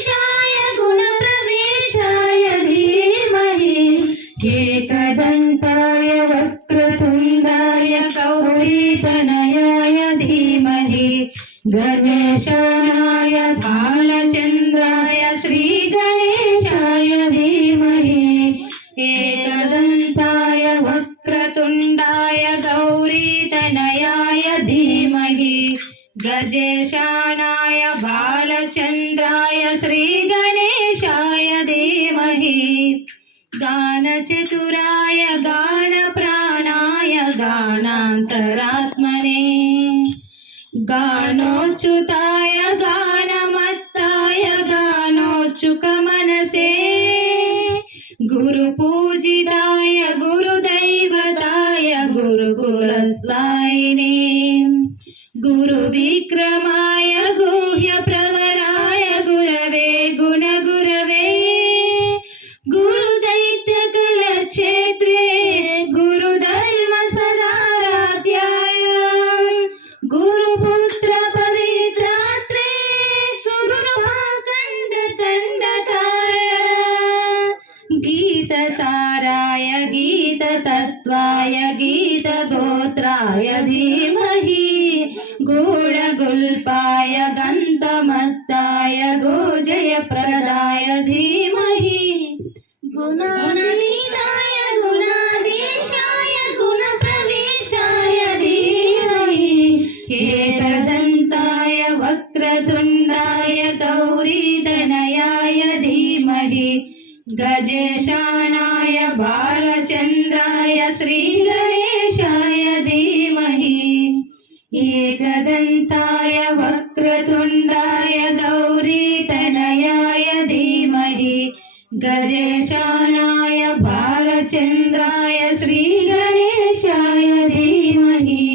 गणेशाय गुणप्रवेशाय धीमहि एकदन्ताय वक्रतुण्डाय गौरीतनयाय धीमहि गजेशानाय भालचन्द्राय श्रीगणेशाय धीमहि एकदन्ताय वक्रतुण्डाय गौरीतनयाय धीमहि गजेशानाय भालचन्द्राय श्रीगणेशाय धीमहि गानचतुराय गानप्राणाय गानान्तरात्मने गानोच्युताय गानमत्ताय गानोच्चुकमनसे गुरुपूजिताय गुरुदैवताय गुरुकुलस्वामिने गुरुविक्रमाय गुह्यप्रवराय गुरवे गुणगुरवे गुरुदैत्यकुलक्षेत्रे गुरुधर्मसदाराध्याय गुरुपुत्र पवित्रात्रे गुरुभाखण्डदण्डकाय गीतसाराय गीततत्त्वाय गीतगोत्राय धीमहि गूढगुल्पाय गन्धमत्ताय गोजयप्रदाय धीमहि गुणातीताय गुणाधीशाय गुणप्रवेशाय धीमहि एकदन्ताय वक्रतुण्डाय गौरीतनयाय धीमहि गजेशानाय भालचन्द्राय श्रीगणेशाय धीमहि एकदन्ताय वक्रतुण्डाय गौरीतनयाय धीमहि गजेशानाय भालचन्द्राय श्रीगणेशाय धीमहि।